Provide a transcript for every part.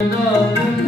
难道？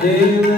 day.